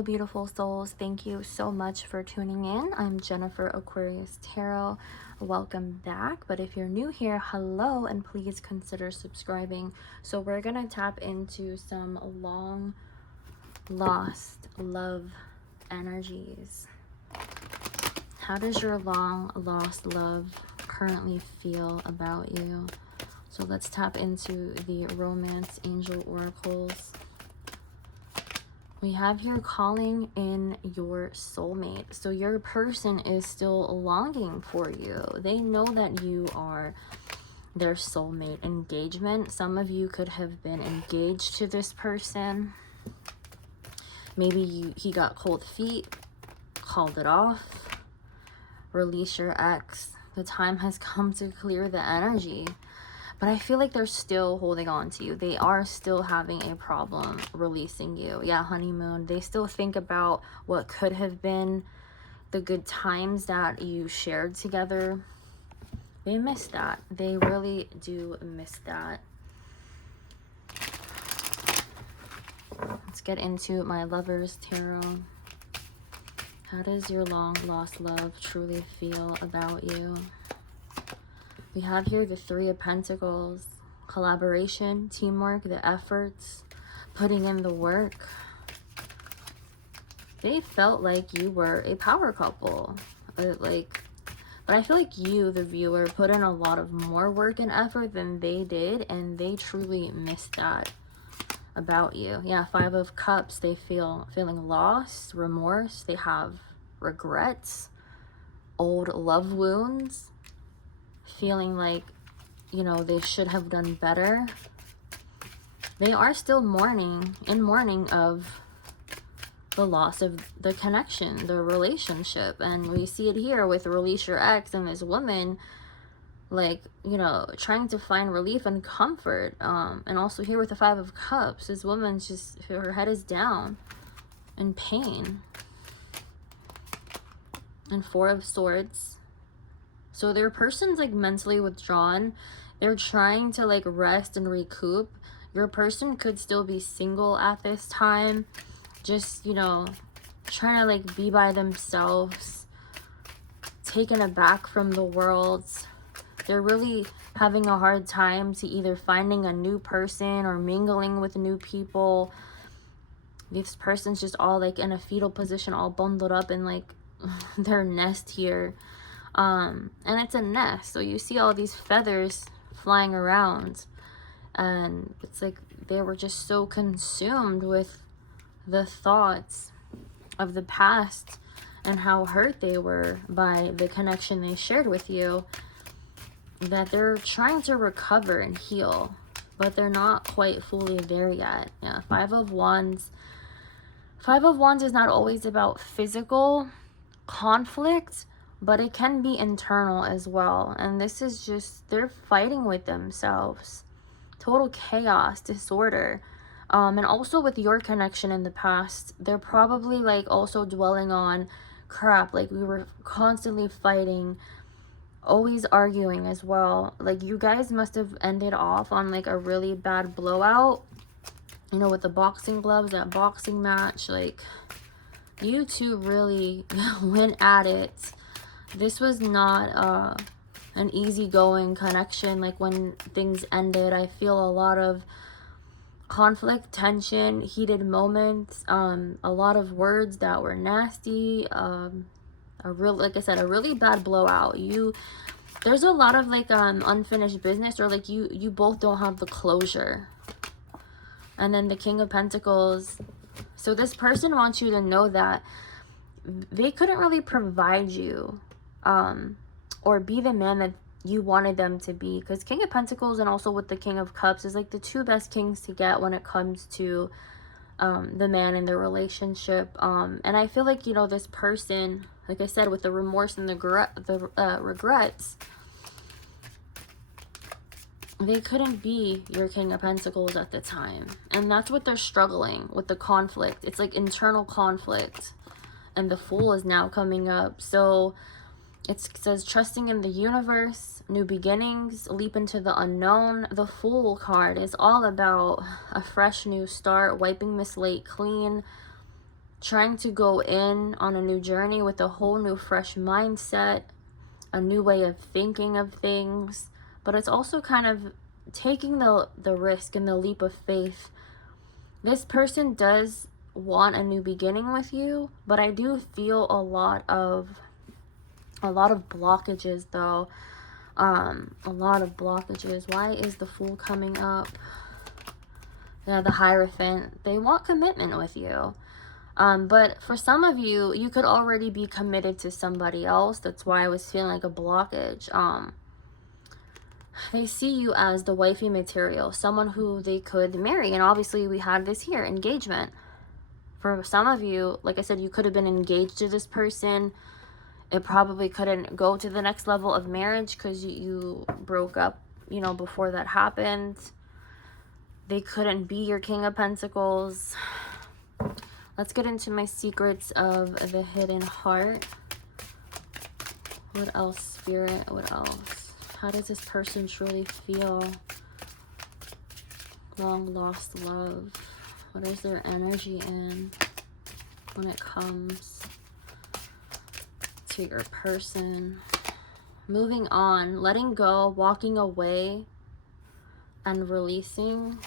Hello, beautiful souls. Thank you so much for tuning in. I'm Jennifer Aquarius Tarot. Welcome back. But if you're new here, hello, and please consider subscribing. So we're going to tap into some long lost love energies. How does your long lost love currently feel about you? So let's tap into the romance angel oracles. We have here calling in your soulmate. So your person is still longing for you. They know that you are their soulmate. Engagement. Some of you could have been engaged to this person. Maybe he got cold feet, called it off. Release your ex. The time has come to clear the energy. But I feel like they're still holding on to you. They are still having a problem releasing you. Yeah, honeymoon. They still think about what could have been, the good times that you shared together. They miss that. They really do miss that. Let's get into my Lovers Tarot. How does your long lost love truly feel about you? We have here the Three of Pentacles, collaboration, teamwork, the efforts, putting in the work. They felt like you were a power couple. But I feel like you, the viewer, put in a lot of more work and effort than they did, and they truly missed that about you. Yeah, Five of Cups, they feeling lost, remorse, they have regrets, old love wounds. Feeling like, you know, they should have done better. They are still mourning of the loss of the connection, the relationship. And we see it here with Release Your Ex and this woman, like, you know, trying to find relief and comfort. And also here with the Five of Cups, this woman's just, her head is down in pain. And Four of Swords. So their person's like mentally withdrawn. They're trying to like rest and recoup. Your person could still be single at this time. Just, you know, trying to like be by themselves. Taken aback from the world. They're really having a hard time to either finding a new person or mingling with new people. This person's just all like in a fetal position, all bundled up in like their nest here. And it's a nest, so you see all these feathers flying around, and it's like they were just so consumed with the thoughts of the past and how hurt they were by the connection they shared with you, that they're trying to recover and heal, but they're not quite fully there yet. Yeah, Five of Wands. Five of Wands is not always about physical conflict, but it can be internal as well. And this is just, they're fighting with themselves. Total chaos, disorder. And also with your connection in the past, they're probably like also dwelling on crap. Like we were constantly fighting, always arguing as well. Like you guys must have ended off on like a really bad blowout. You know, with the boxing gloves, that boxing match. Like you two really went at it. This was not an easygoing connection. Like when things ended, I feel a lot of conflict, tension, heated moments, a lot of words that were nasty, like I said, a really bad blowout. There's a lot of like unfinished business, or like you both don't have the closure. And then the King of Pentacles. So this person wants you to know that they couldn't really provide you or be the man that you wanted them to be, because King of Pentacles and also with the King of Cups is like the two best kings to get when it comes to the man in the relationship. And I feel like, you know, this person, like I said, with the remorse and the regrets, they couldn't be your King of Pentacles at the time. And that's what they're struggling with, the conflict. It's like internal conflict. And the Fool is now coming up. So it says trusting in the universe, new beginnings, leap into the unknown. The Fool card is all about a fresh new start, wiping the slate clean, trying to go in on a new journey with a whole new fresh mindset, a new way of thinking of things. But it's also kind of taking the risk and the leap of faith. This person does want a new beginning with you, but I do feel a lot of blockages though. A lot of blockages. Why is the Fool coming up? Yeah, the Hierophant. They want commitment with you. But for some of you, you could already be committed to somebody else. That's why I was feeling like a blockage. They see you as the wifey material, someone who they could marry. And obviously we had this here, engagement. For some of you, like I said, you could have been engaged to this person. It probably couldn't go to the next level of marriage because you broke up, you know, before that happened. They couldn't be your King of Pentacles. Let's get into my secrets of the hidden heart. What else, Spirit? What else? How does this person truly feel? Long lost love. What is their energy in when it comes to your person? Moving on, letting go, walking away, and releasing.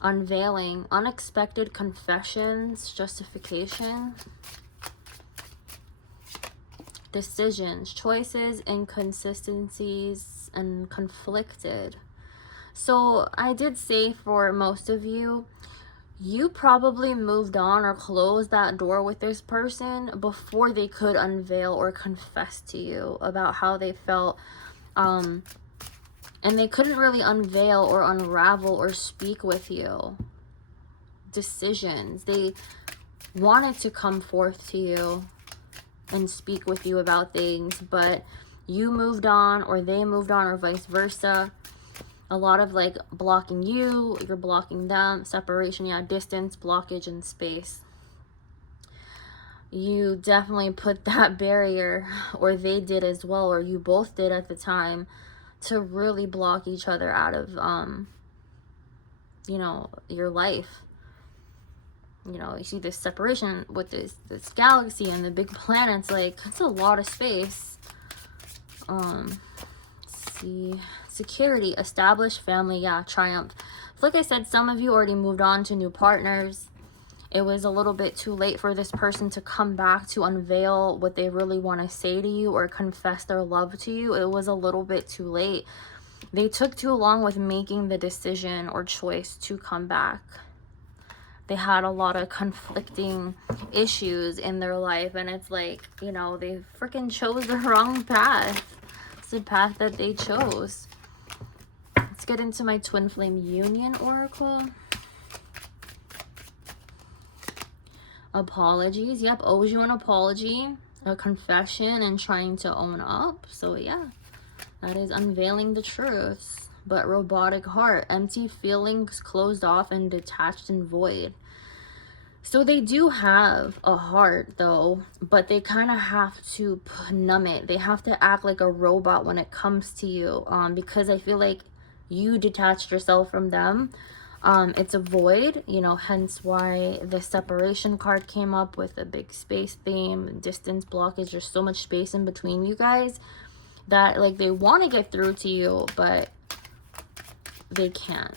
Unveiling, unexpected confessions, justification. Decisions, choices, inconsistencies, and conflicted. So I did say for most of you, you probably moved on or closed that door with this person before they could unveil or confess to you about how they felt. And they couldn't really unveil or unravel or speak with you. Decisions. They wanted to come forth to you and speak with you about things, but you moved on or they moved on or vice versa. A lot of like blocking you, you're blocking them, separation, yeah, distance, blockage, and space. You definitely put that barrier, or they did as well, or you both did at the time, to really block each other out of, you know, your life. You know, you see this separation with this galaxy and the big planets, like, it's a lot of space. Let's see. Security, established family, yeah, triumph. So like I said, some of you already moved on to new partners. It was a little bit too late for this person to come back to unveil what they really want to say to you or confess their love to you. It was a little bit too late. They took too long with making the decision or choice to come back. They had a lot of conflicting issues in their life, and it's like, you know, they freaking chose the wrong path. It's the path that they chose. Let's get into my twin flame union oracle. Apologies. Yep, owes you an apology, a confession, and trying to own up. So yeah, that is unveiling the truths. But robotic heart, empty feelings, closed off and detached and void. So they do have a heart though, but they kind of have to numb it. They have to act like a robot when it comes to you, because I feel like you detached yourself from them. It's a void, you know, hence why the separation card came up with a big space theme, distance, blockage. There's so much space in between you guys that like they want to get through to you, but they can't.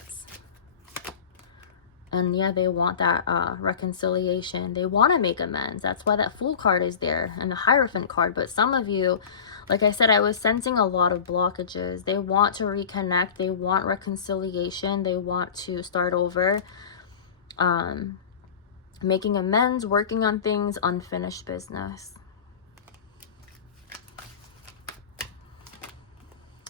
And yeah, they want that reconciliation. They want to make amends. That's why that Fool card is there and the Hierophant card. But some of you, like I said, I was sensing a lot of blockages. They want to reconnect. They want reconciliation. They want to start over. Making amends, working on things, unfinished business.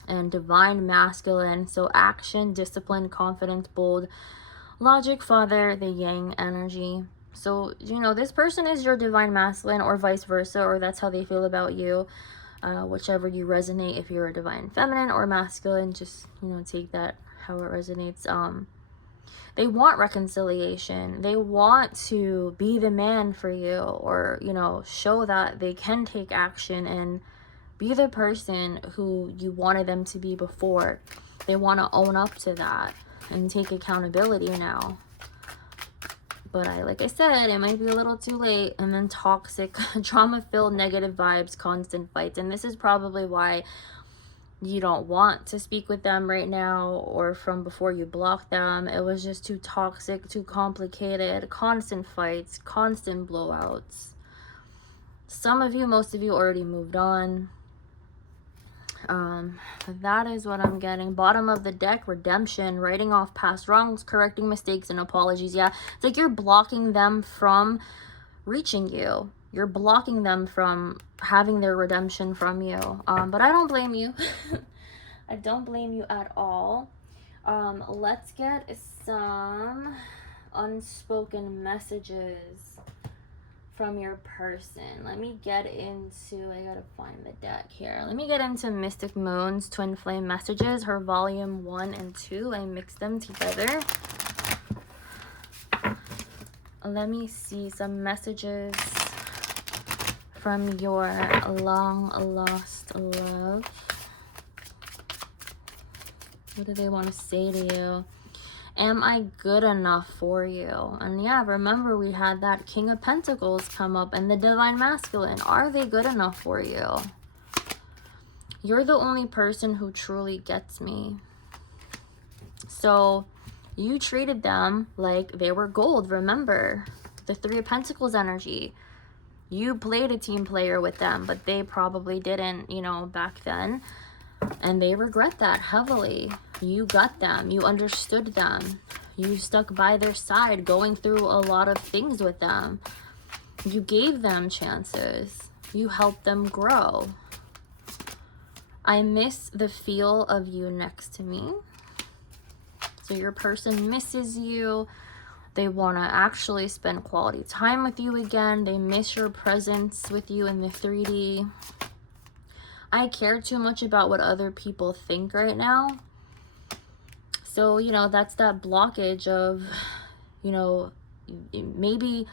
And divine masculine. So action, discipline, confidence, bold. Logic, father, the yang energy. So, you know, this person is your divine masculine or vice versa, or that's how they feel about you. Whichever you resonate. If you're a divine feminine or masculine, just, you know, take that how it resonates. They want reconciliation. They want to be the man for you, or, you know, show that they can take action and be the person who you wanted them to be before. They want to own up to that and take accountability now. But like I said, it might be a little too late. And then toxic, trauma-filled, negative vibes, constant fights. And this is probably why you don't want to speak with them right now, or from before you block them. It was just too toxic, too complicated, constant fights, constant blowouts. Some of you, most of you already moved on. That is what I'm getting. Bottom of the deck, redemption, writing off past wrongs, correcting mistakes, and apologies. Yeah, it's like you're blocking them from reaching you. You're blocking them from having their redemption from you. But I don't blame you. I don't blame you at all. Let's get some unspoken messages from your person. Let me get into, I gotta find the deck here. Let me get into Mystic Moon's Twin Flame Messages, her volume 1 and 2. I mixed them together. Let me see some messages from your long lost love. What do they want to say to you? Am I good enough for you? And yeah, remember we had that King of Pentacles come up and the Divine Masculine. Are they good enough for you? You're the only person who truly gets me. So you treated them like they were gold. Remember the Three of Pentacles energy. You played a team player with them, but they probably didn't, you know, back then. And they regret that heavily. You got them. You understood them. You stuck by their side, going through a lot of things with them. You gave them chances. You helped them grow. I miss the feel of you next to me. So your person misses you. They want to actually spend quality time with you again. They miss your presence with you in the 3D. I care too much about what other people think right now. So, you know, that's that blockage of, you know, maybe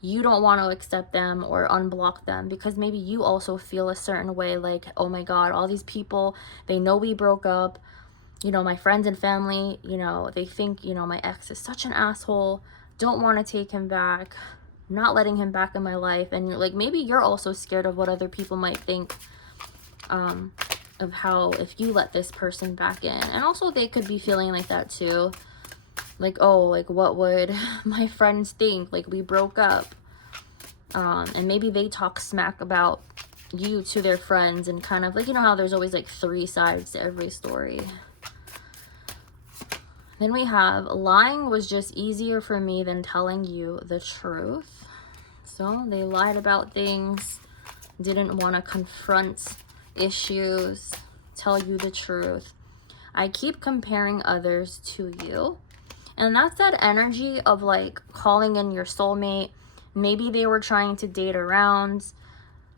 you don't want to accept them or unblock them because maybe you also feel a certain way, like, oh my God, all these people, they know we broke up. You know, my friends and family, you know, they think, you know, my ex is such an asshole. Don't want to take him back. Not letting him back in my life. And you're like, maybe you're also scared of what other people might think. Of how if you let this person back in. And also they could be feeling like that too. Like, oh, like what would my friends think? Like we broke up. And maybe they talk smack about you to their friends and kind of like, you know how there's always like 3 sides to every story. Then we have lying was just easier for me than telling you the truth. So they lied about things, didn't want to confront issues, tell you the truth. I keep comparing others to you. And that's that energy of like calling in your soulmate. Maybe they were trying to date around.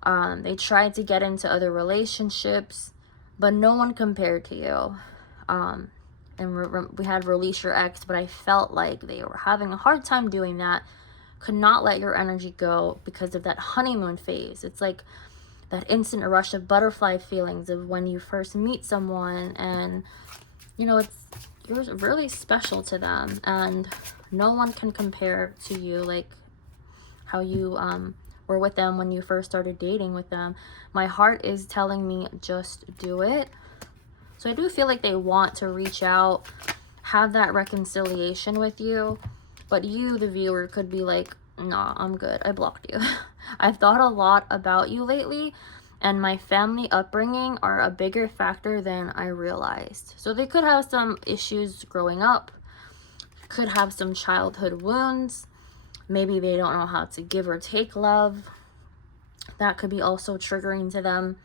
They tried to get into other relationships, but no one compared to you. And we had release your ex, but I felt like they were having a hard time doing that. Could not let your energy go because of that honeymoon phase. It's like that instant rush of butterfly feelings of when you first meet someone, and you know, you're really special to them, and no one can compare to you like how you were with them when you first started dating with them. My heart is telling me just do it. So I do feel like they want to reach out, have that reconciliation with you, but you, the viewer, could be like, nah, I'm good. I blocked you. I've thought a lot about you lately, and my family upbringing are a bigger factor than I realized. So they could have some issues growing up, could have some childhood wounds. Maybe they don't know how to give or take love. That could be also triggering to them.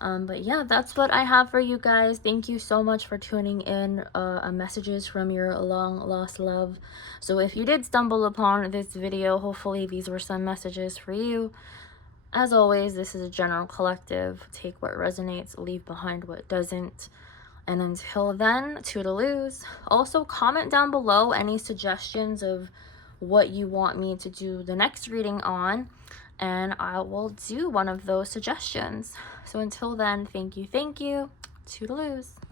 But yeah, that's what I have for you guys. Thank you so much for tuning in. Messages from your long lost love. So if you did stumble upon this video, hopefully these were some messages for you. As always, this is a general collective. Take what resonates, leave behind what doesn't. And until then, toodaloos. Also, comment down below any suggestions of what you want me to do the next reading on, and I will do one of those suggestions. So until then, thank you, toodaloos.